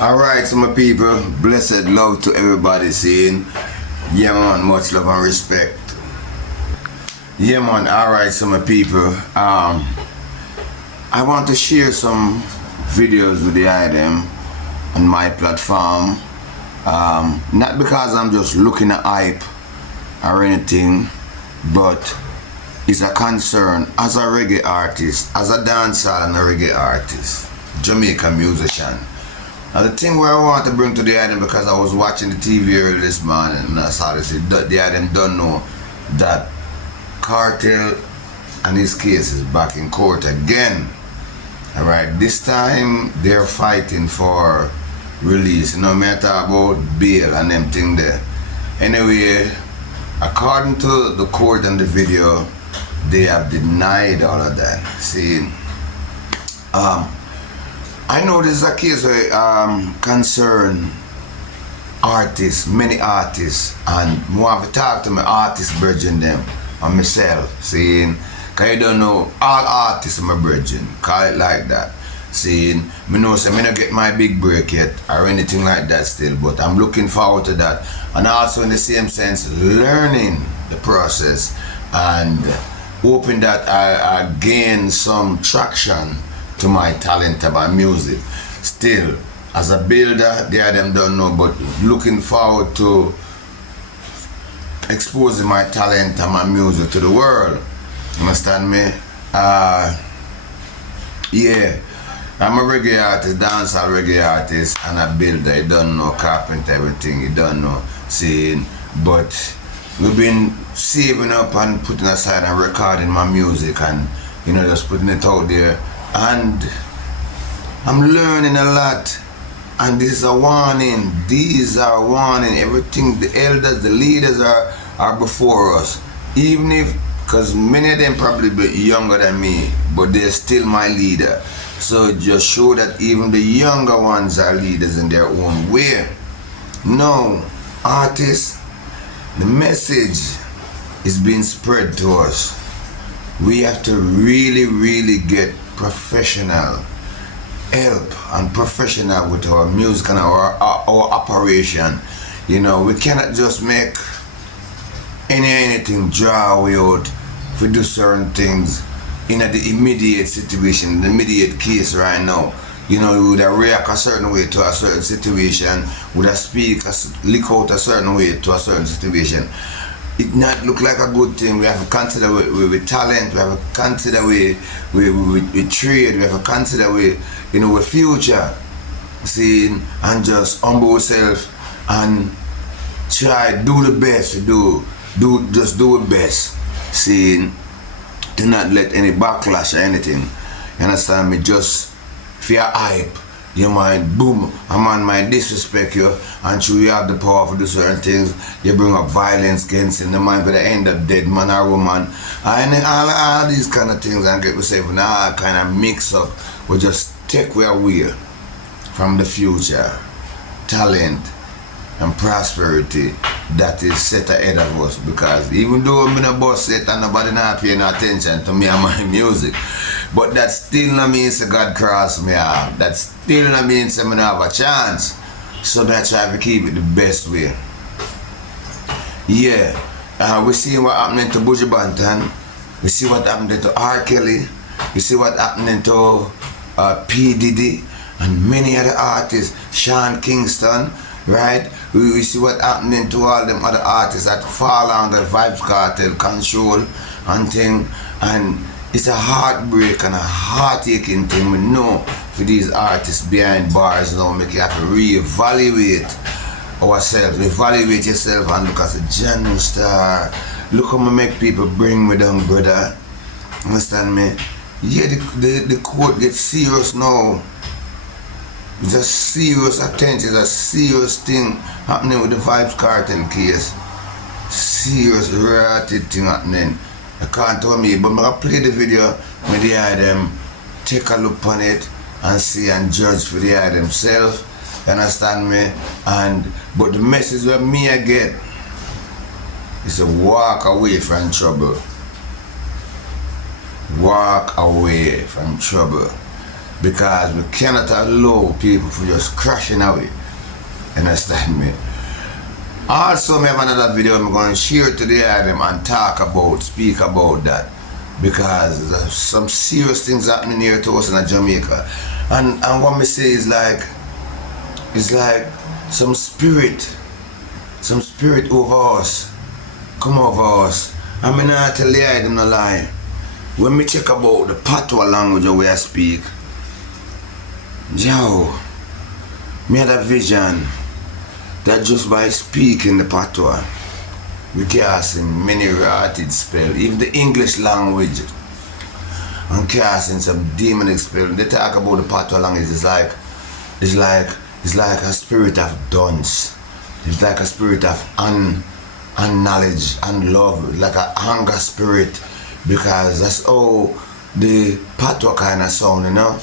Alright, so my people, blessed love to everybody saying, yeah man, much love and respect. Yeah man, alright, so my people, I want to share some videos with the item on my platform. Not because I'm just looking at hype or anything, but it's a concern as a reggae artist, as a dancehall and a reggae artist, Jamaican musician. Now the thing where I want to bring to the item, because I was watching the TV earlier this morning and I saw this, the item don't know that Kartel and his case is back in court again. Alright, this time they're fighting for release. No matter about bail and them thing there. Anyway, according to the court and the video, they have denied all of that. See, I know this is a case where concern artists, many artists, and I have to talk to my artist brethren them and myself, saying, cause you don't know, all artists are my brethren, call it like that. Saying, me know say me not get my big break yet or anything like that still, but I'm looking forward to that. And also in the same sense, learning the process and hoping that I gain some traction to my talent about music. Still, as a builder, they them don't know, but looking forward to exposing my talent and my music to the world. Understand me? Yeah, I'm a reggae artist, dancehall reggae artist, and a builder. You don't know carpenter, everything, you don't know saying, but we've been saving up and putting aside and recording my music and, you know, just putting it out there. And I'm learning a lot, and this is a warning. These are warning. Everything, the elders, the leaders are before us. Even if, because many of them probably be younger than me, but they're still my leader. So it just show that even the younger ones are leaders in their own way. No, artists, the message is being spread to us. We have to really get professional help and professional with our music and our operation. You know, we cannot just make anything draw away out if we do certain things in the immediate situation, the immediate case right now. You know, we would react a certain way to a certain situation, would speak, lick out a certain way to a certain situation. It not look like a good thing. We have to consider with talent, we have to consider with trade, we have to consider with, you know, with future. See, and just humble ourselves and try do the best, just do it best. See, do not let any backlash or anything. You understand me? Just fear hype. Your mind, boom, a man might disrespect you, and through you have the power to do certain things, you bring up violence against him, the man could end up dead, man or woman, and all these kind of things, and get myself in all kind of mix up. We just take away from the future, talent and prosperity that is set ahead of us. Because even though I'm in a bus set and nobody not paying attention to me and my music, but that still not means that God cross me off. That still not means that I don't have a chance. So I try to keep it the best way. Yeah, we see what happening to Buju Banton. We see what happening to R. Kelly. We see what happening to P. Diddy and many other artists. Sean Kingston, right? We see what happening to all them other artists that fall under Vybez Kartel control and thing. And it's a heartbreak and a heart-aching thing. We know for these artists behind bars now, make you have to reevaluate ourselves, evaluate yourself and look at the genuine star. Look how I make people bring me down, brother. Understand me? Yeah, the court gets serious now. It's a serious attention, it's a serious thing happening with the Vybez Kartel case. Serious, ratted thing happening. I can't tell me, but I'm gonna play the video, maybe them take a look on it and see and judge for the eye themselves. You understand me? But the message that me I get is to walk away from trouble. Walk away from trouble. because we cannot allow people for just crashing away. Understand me? Also, I have another video I'm going to share today and speak about that, because there's some serious things happening here to us in Jamaica, and what me say is like, it's like some spirit over us, come over us. I mean, I tell you, I don't lie. When me check about the patois language where I speak, yo, me had a vision that just by speaking the patois, we casting many rotted spell, even the English language, and casting some demonic spell. They talk about the patois language, it's like a spirit of dunce. It's like a spirit of unknowledge and love, like a hunger spirit, because that's how the patois kind of sound, you know,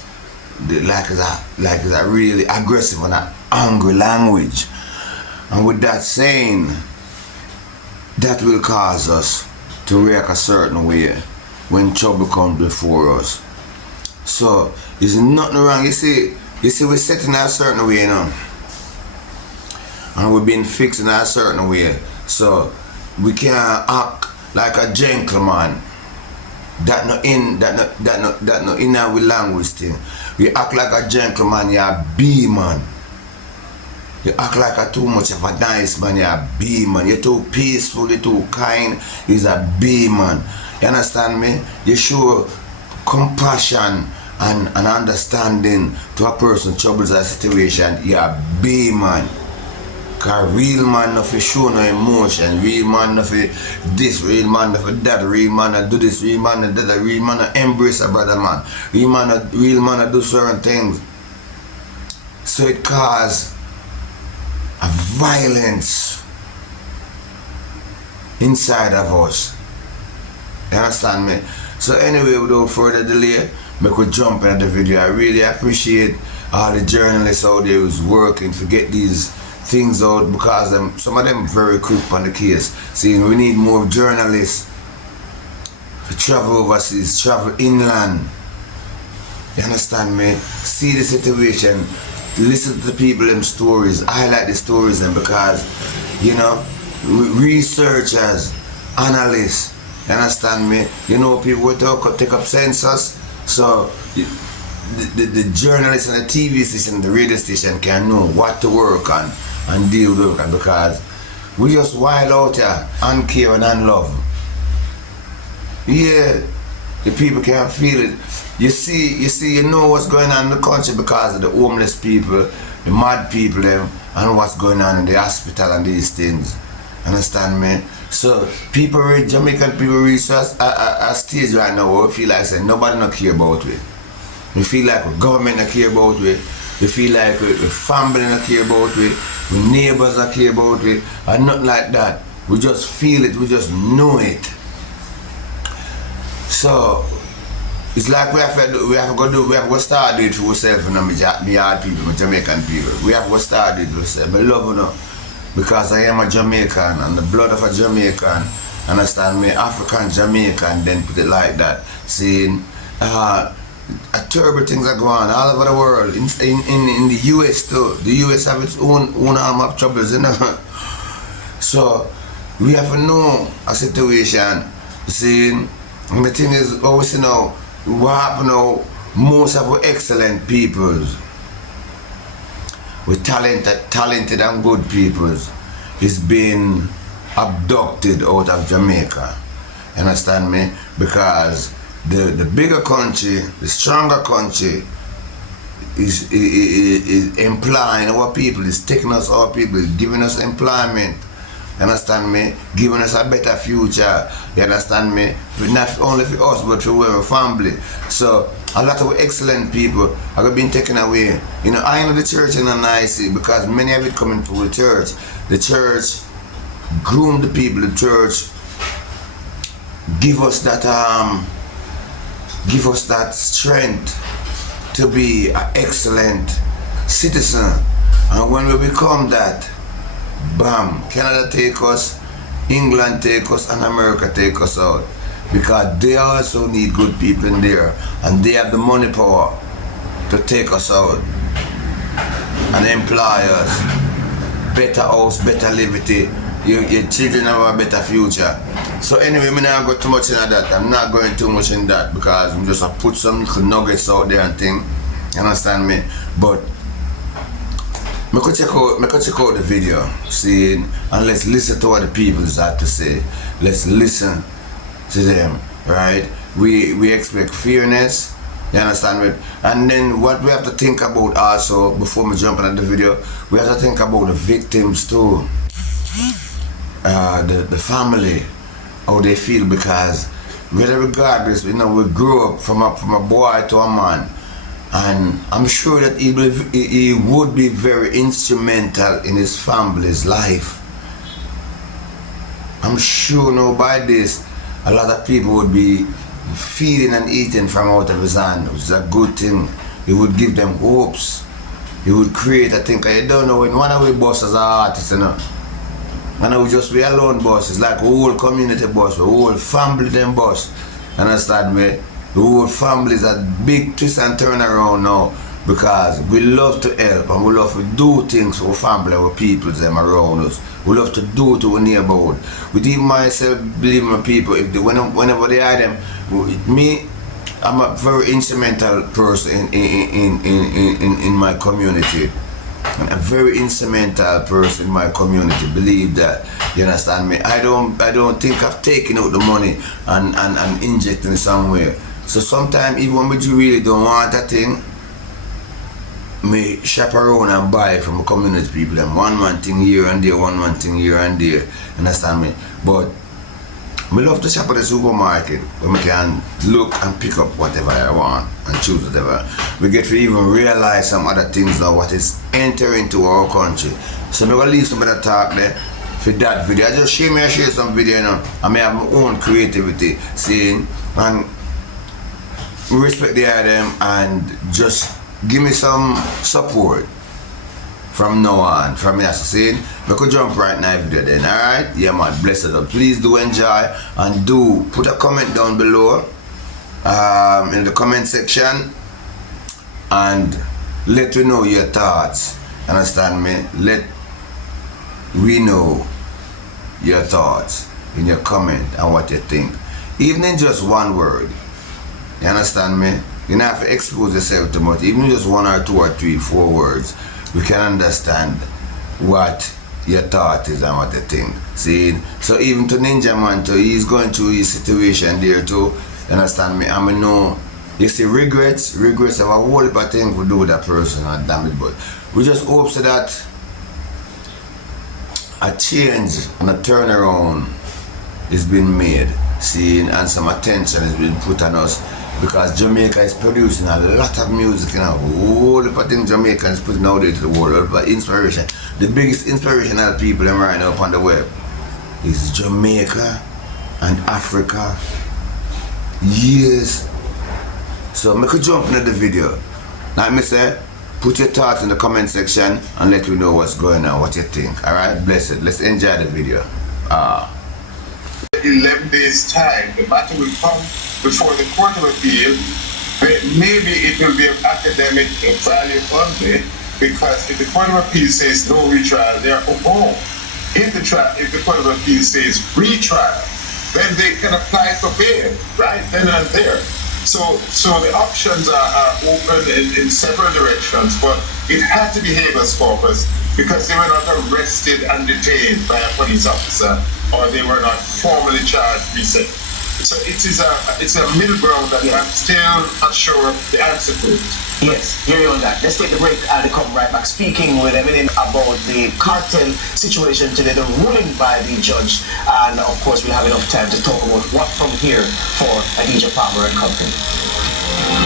like it's a really aggressive and an angry language. And with that saying, that will cause us to react a certain way when trouble comes before us. So there's nothing wrong. You see we're set in a certain way, you know, and we've been fixed in a certain way. So we can't act like a gentleman. That no in our language thing. We act like a gentleman, you're a B-man. You act like a too much of a nice man, you're a B-man. You're too peaceful, you're too kind, you're a B-man. You understand me? You show compassion and understanding to a person troubles a situation, you're a B-man. Cause real man no fi show no emotion, real man no fi this, real man no fi that, real man no do this, real man no do that, real man no embrace a brother man, real man no do certain things. So it cause a violence inside of us. You understand me? So anyway, without further delay, make we jump into the video. I really appreciate all the journalists out there who's working to get these things out, because some of them very quick on the case. See, we need more journalists to travel overseas, travel inland. You understand me? See the situation, listen to the people, them stories. I like the stories them because, you know, researchers, analysts, you understand me? You know, people will take up census, so the journalists and the TV station, the radio station can know what to work on and deal with it, because we just wild out here, uncare and unlove. Yeah, the people can't feel it. You know what's going on in the country because of the homeless people, the mad people them, and what's going on in the hospital and these things. Understand me? So people, Jamaican people reach us a stage right now where we feel like saying nobody not care about it. We feel like the government not care about it. We feel like the family not care about it. The neighbors not care about it. And nothing like that. We just feel it. We just know it. So it's like we have to start it for ourselves, and my yard people, my Jamaican people. We have to start it for ourselves. I love you know, because I am a Jamaican and the blood of a Jamaican. Understand me? African Jamaican, then put it like that. Saying terrible things are going on all over the world. In the US too. The US have its own arm of troubles, you know. So we have to know a situation. Saying, and the thing is always, you know, what happen now, most of our excellent peoples, with talented and good peoples, is being abducted out of Jamaica. Understand me? Because the bigger country, the stronger country, is implying our people, is taking us our people, is giving us employment. You understand me? Giving us a better future. You understand me? Not only for us, but for our family. So a lot of excellent people have been taken away. You know, I know the church in a nice, because many of it coming from the church. The church groom the people. The church give us that strength to be an excellent citizen. And when we become that, bam, Canada take us, England take us, and America take us out. Because they also need good people in there, and they have the money power. to take us out and employ us. Better house, better liberty. Your children have a better future. So anyway, I'm not going too much into that. I'm not going too much in that because I'm just put some little nuggets out there and thing. You understand me? But I could check out the video, see, and let's listen to what the people have to say. Let's listen to them, right? We expect fairness, you understand me? And then what we have to think about also, before we jump into the video, we have to think about the victims too. The family, how they feel, because regardless, we grew up from a boy to a man. And I'm sure that he would be very instrumental in his family's life. I'm sure by this, a lot of people would be feeding and eating from out of his hand, which is a good thing. He would give them hopes. He would create, I think, I don't know, when one of we bosses are artists, and we just be alone bosses, like a whole community boss, a whole family them boss. Understand me? The whole family is a big twist and turn around now because we love to help and we love to do things for family, our people them around us. We love to do to our neighborhood. With even myself, believe my people, whenever they are them, me, I'm a very instrumental person in my community. I'm a very instrumental person in my community. Believe that. You understand me? I don't think I've taken out the money and injecting it somewhere. So sometimes even when you really don't want a thing, me shop around and buy from the community people. Them one thing here and there, one thing here and there. Understand me? But I love to shop at the supermarket where I can look and pick up whatever I want and choose whatever. We get to even realize some other things now what is entering into our country. So I'm going to leave some of that talk there for that video. I just share some video, I may have my own creativity, seeing, and respect the item and just give me some support from now on, from me saying, we could jump right now video then, alright? Yeah man, bless it up. Please do enjoy and do put a comment down below in the comment section and let me know your thoughts. Understand me? Let we know your thoughts in your comment and what you think. Even in just one word. You understand me? You don't have to expose yourself too much. Even just 1 or 2 or 3, 4 words, we can understand what your thought is and what you think. See? So even to Ninja Man too, he's going through his situation there too. You understand me? I mean, no, you see regrets have a whole heap of things we do with that person and damn it, but we just hope so that a change and a turnaround is being made. See, and some attention is being put on us. Because Jamaica is producing a lot of music, a whole heap of things Jamaica is putting out there to the world, but inspiration. The biggest inspirational people right now on the web is Jamaica and Africa. Yes. So I could jump into the video. Like I say, put your thoughts in the comment section and let me know what's going on, what you think. Alright, bless it. Let's enjoy the video. 11 days time, the matter will come before the Court of Appeal. Maybe it will be of academic value only, because if the Court of Appeal says no retrial, they are home. If the Court of Appeal says retrial, then they can apply for bail, right then and there. So the options are open in several directions, but it had to be habeas corpus because they were not arrested and detained by a police officer, or they were not formally charged recently. So it's a middle ground that I'm still not sure the answer to it. Yes, hear you on that. Let's take the break and come right back speaking with Eminem about the cartel situation today, the ruling by the judge, and of course we'll have enough time to talk about what from here for Adidja Palmer and company.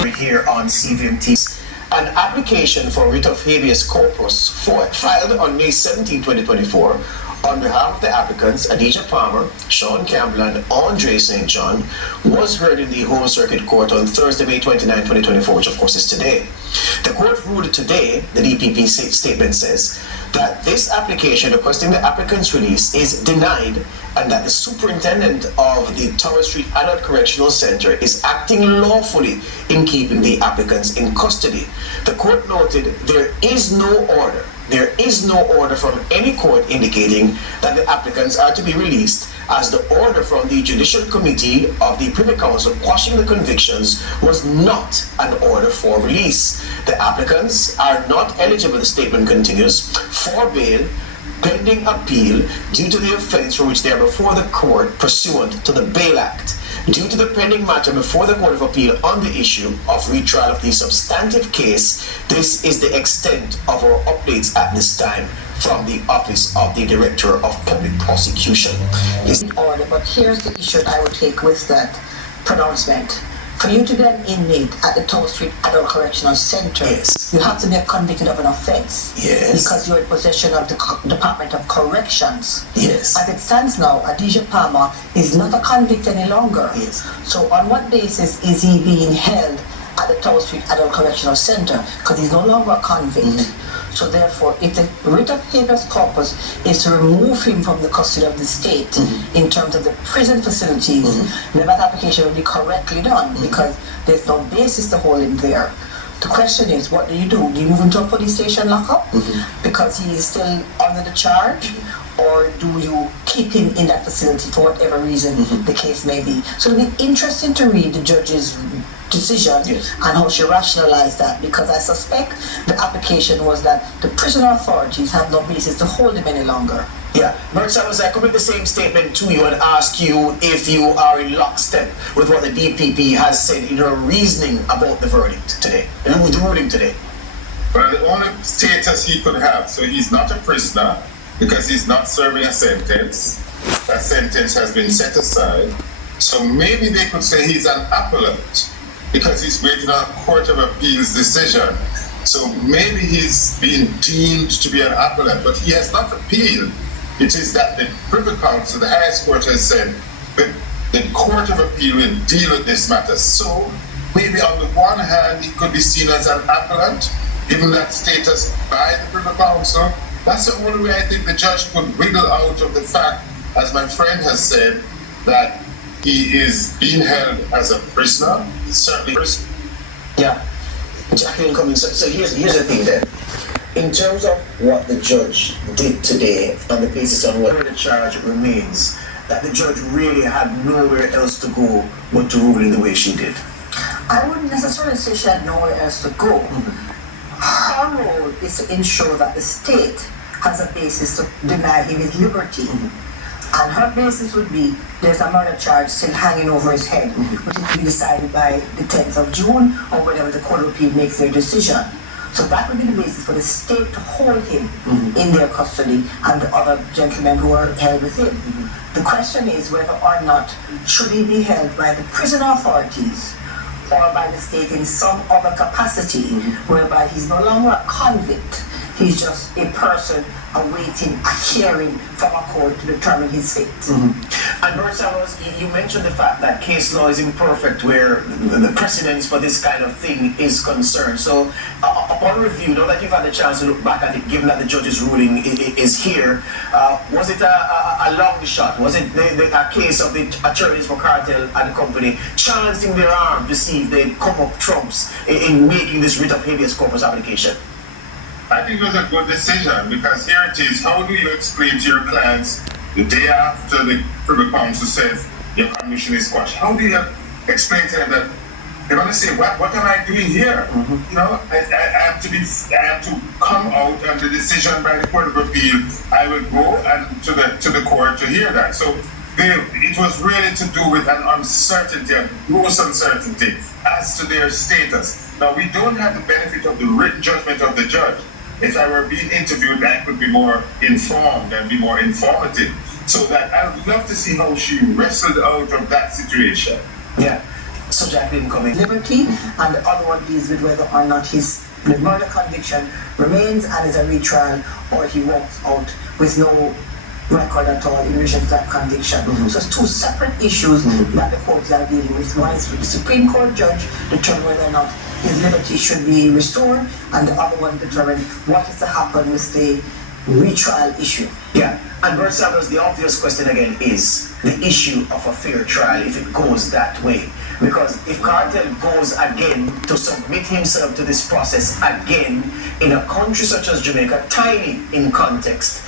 We're here on CVMT. An application for writ of habeas corpus filed on May 17, 2024 on behalf of the applicants, Adidja Palmer, Sean Campbell, and Andre St. John, was heard in the Home Circuit Court on Thursday, May 29, 2024, which of course is today. The court ruled today, the DPP statement says, that this application requesting the applicant's release is denied, and that the superintendent of the Tower Street Adult Correctional Center is acting lawfully in keeping the applicants in custody. The court noted there is no order. There is no order from any court indicating that the applicants are to be released, as the order from the Judicial Committee of the Privy Council quashing the convictions was not an order for release. The applicants are not eligible, the statement continues, for bail pending appeal due to the offense for which they are before the court pursuant to the Bail Act. Due to the pending matter before the Court of Appeal on the issue of retrial of the substantive case, this is the extent of our updates at this time from the Office of the Director of Public Prosecution. Order, but here's the issue I would take with that pronouncement. For you to be an inmate at the Tower Street Adult Correctional Center, Yes. you have to be convicted of an offense. Yes. Because you're in possession of the Department of Corrections. Yes. As it stands now, Adidja Palmer is not a convict any longer. Yes. So on what basis is he being held at the Tower Street Adult Correctional Center? Because he's no longer a convict. So therefore, if the writ of habeas corpus is to remove him from the custody of the state in terms of the prison facilities, then that application will be correctly done because there's no basis to hold him there. The question is, what do? Do you move him to a police station lockup because he is still under the charge? Or do you keep him in that facility for whatever reason the case may be? So it'll be interesting to read the judge's decision and how she rationalized that, because I suspect the application was that the prison authorities have no basis to hold him any longer. Yeah, Bert Samuels, I could make the same statement to you and ask you if you are in lockstep with what the DPP has said in her reasoning about the verdict today, the ruling today. Well, the only status he could have, so he's not a prisoner because he's not serving a sentence. That sentence has been set aside. So maybe they could say he's an appellant because he's waiting on a Court of Appeals decision. So maybe he's being deemed to be an appellant, but he has not appealed. It is that the Privy Council, the highest court, has said that the Court of Appeal will deal with this matter. So maybe on the one hand, he could be seen as an appellant, given that status by the Privy Council. That's the only way I think the judge could wiggle out of the fact, as my friend has said, that he is being held as a prisoner. He's certainly a prisoner. Yeah, Jacqueline Cummings. So here's the thing then. In terms of what the judge did today, on the basis on whether the charge remains, that the judge really had nowhere else to go but to rule in the way she did. I wouldn't necessarily say she had nowhere else to go. Her role is to ensure that the state has a basis to deny him his liberty. And her basis would be there's a murder charge still hanging over his head, which is to be decided by the 10th of June or whenever the Court of Appeal makes their decision. So that would be the basis for the state to hold him in their custody and the other gentlemen who are held with him. The question is whether or not should he be held by the prison authorities or by the state in some other capacity, whereby he's no longer a convict, he's just a person awaiting a hearing from a court to determine his fate. And Bert Samuels, you mentioned the fact that case law is imperfect where the precedence for this kind of thing is concerned. So upon review, now that you've had the chance to look back at it, given that the judge's ruling is here, was it a long shot? Was it a case of the attorneys for Kartel and the company chancing their arm to see if they'd come up trumps in making this writ of habeas corpus application? I think it was a good decision because here it is. How do you explain to your clients the day after the Privy Council says your commission is quashed? How do you explain to them that they're going to say, what am I doing here? You know, I have to come out, and the decision by the Court of Appeal, I will go and to the court to hear that. So it was really to do with an uncertainty, a gross uncertainty as to their status. Now, we don't have the benefit of the written judgment of the judge. If I were being interviewed, I could be more informed and be more informative. So that I would love to see how she wrestled out of that situation. Yeah. So Jacqueline Cummings. Liberty, and the other one deals with whether or not the murder conviction remains and is a retrial, or he walks out with no record at all in relation to that conviction. So it's two separate issues that the courts are dealing with. One is the Supreme Court judge determine whether or not his liberty should be restored, and the other one determine what is to happen with the retrial issue. Yeah, and Bert Samuels, the obvious question again is the issue of a fair trial if it goes that way. Because if Kartel goes again to submit himself to this process again in a country such as Jamaica, tiny in context,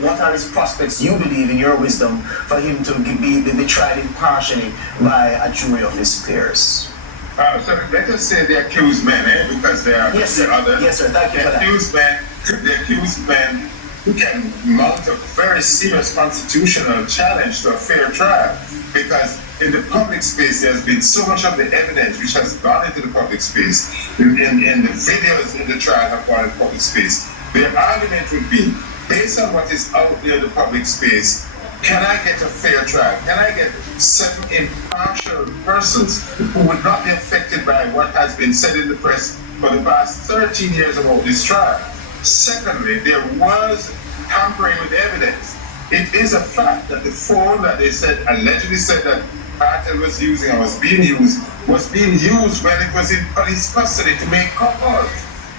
what are his prospects, you believe, in your wisdom, for him to be tried impartially by a jury of his peers? So let us say the accused men, because there are other. Yes, sir. Thank you for that. The accused men can mount a very serious constitutional challenge to a fair trial, because in the public space there's been so much of the evidence which has gone into the public space, and the videos in the trial have gone into public space. Their argument would be, based on what is out there in the public space, can I get a fair trial? Can I get certain impartial persons who would not be affected by what has been said in the press for the past 13 years about this trial? Secondly, there was tampering with evidence. It is a fact that the phone that they said, allegedly said that Kartel was using or was being used when it was in police custody to make calls.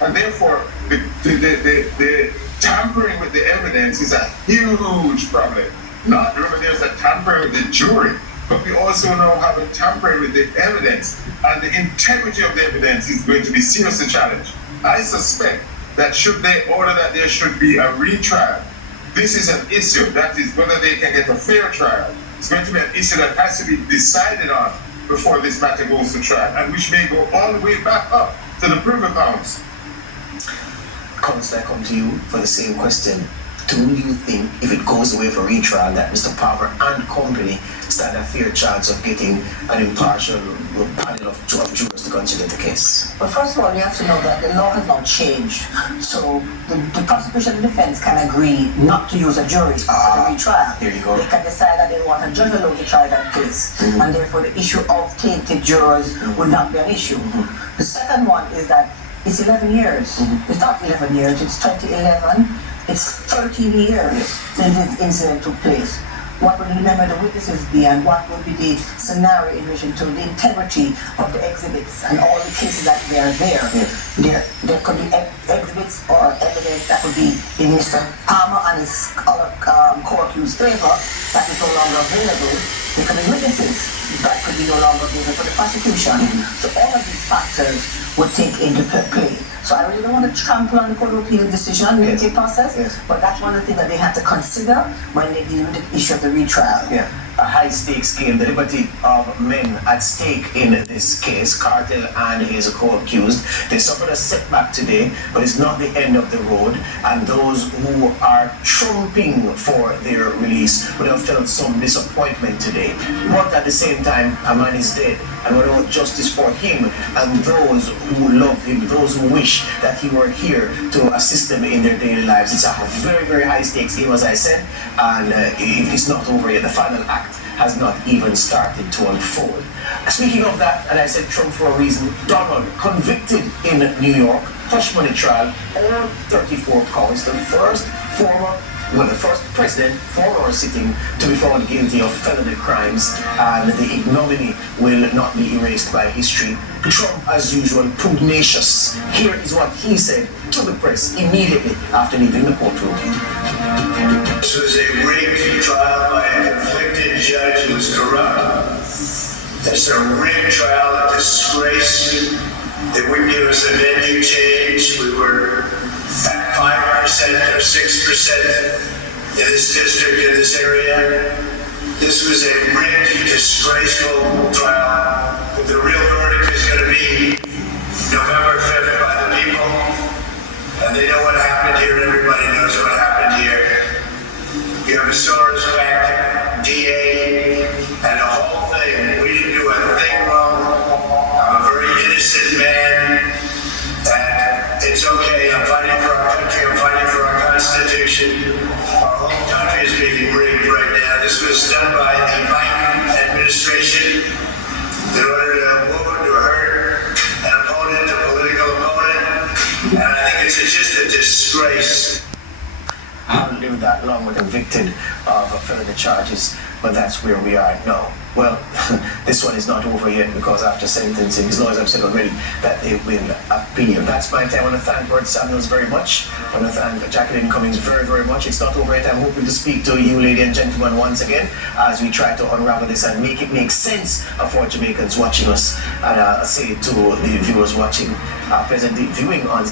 And therefore, the tampering with the evidence is a huge problem. Remember, there's a tampering with the jury, but we also now have a tampering with the evidence, and the integrity of the evidence is going to be seriously challenged. I suspect that should they order that there should be a retrial, this is an issue, that is whether they can get a fair trial. It's going to be an issue that has to be decided on before this matter goes to trial, and which may go all the way back up to the privy council. Council, I come to you for the same question. Do you think, if it goes away for retrial, that Mr. Palmer and company stand a fair chance of getting an impartial panel of jurors to consider the case? Well, first of all, you have to know that the law has not changed. So the prosecution and defense can agree not to use a jury for the retrial. There you go. They can decide that they want a judge alone to try that case. And therefore the issue of tainted jurors would not be an issue. The second one is that it's 11 years. It's not 11 years, it's 2011. It's 13 years since this incident took place. What would remember the witnesses be, and what would be the scenario in relation to the integrity of the exhibits and all the cases that they are there. There could be exhibits or evidence that would be in Mr. Palmer and his co-accused favor that is no longer available. There could be witnesses that could be no longer available for the prosecution. So all of these factors would take into play. So I really don't want to trample on the Court of Appeal decision-making process, but that's one of the things that they have to consider when they deal with the issue of the retrial. Yeah, a high-stakes game, the liberty of men at stake in this case. Kartel and his co-accused, they suffered a setback today, but it's not the end of the road, and those who are trumping for their release would have felt some disappointment today. But at the same time, a man is dead, and without justice for him and those who love him, those who wish that he were here to assist them in their daily lives. It's a very, very high stakes game, as I said, and it's not over yet. The final act has not even started to unfold. Speaking of that, and I said Trump for a reason, Donald convicted in New York, hush money trial, all 34 counts, the first president, former sitting, to be found guilty of felony crimes, and the ignominy will not be erased by history. Trump, as usual, pugnacious. Here is what he said to the press immediately after leaving the courtroom. This was a rigged trial by a conflicted judge who was corrupt. It's a rigged trial, a disgrace. They wouldn't give us a venue change. We were at 5% or 6% in this district, in this area. This was a rigged, disgraceful trial. But the real verdict is going to be November 5th by the people. And they know what happened here, and everybody knows what happened here. You have a Soros back, DA, and the whole thing. We didn't do a thing wrong. I'm a very innocent man. And it's okay. I'm fighting for our country. I'm fighting for our Constitution. Our whole country is being rigged right now. This was done by the Biden administration in order to hurt an opponent, a political opponent. And I think it's just a disgrace. I haven't lived that long, but convicted of felony charges. but that's where we are now. Well, this one is not over yet because after sentencing, his lawyers have said already that they will appeal. That's my time. I want to thank Bert Samuels very much. I want to thank Jacqueline Cummings very, very much. It's not over yet. I'm hoping to speak to you, ladies and gentlemen, once again as we try to unravel this and make it make sense for Jamaicans watching us. And say to the viewers watching, presently viewing on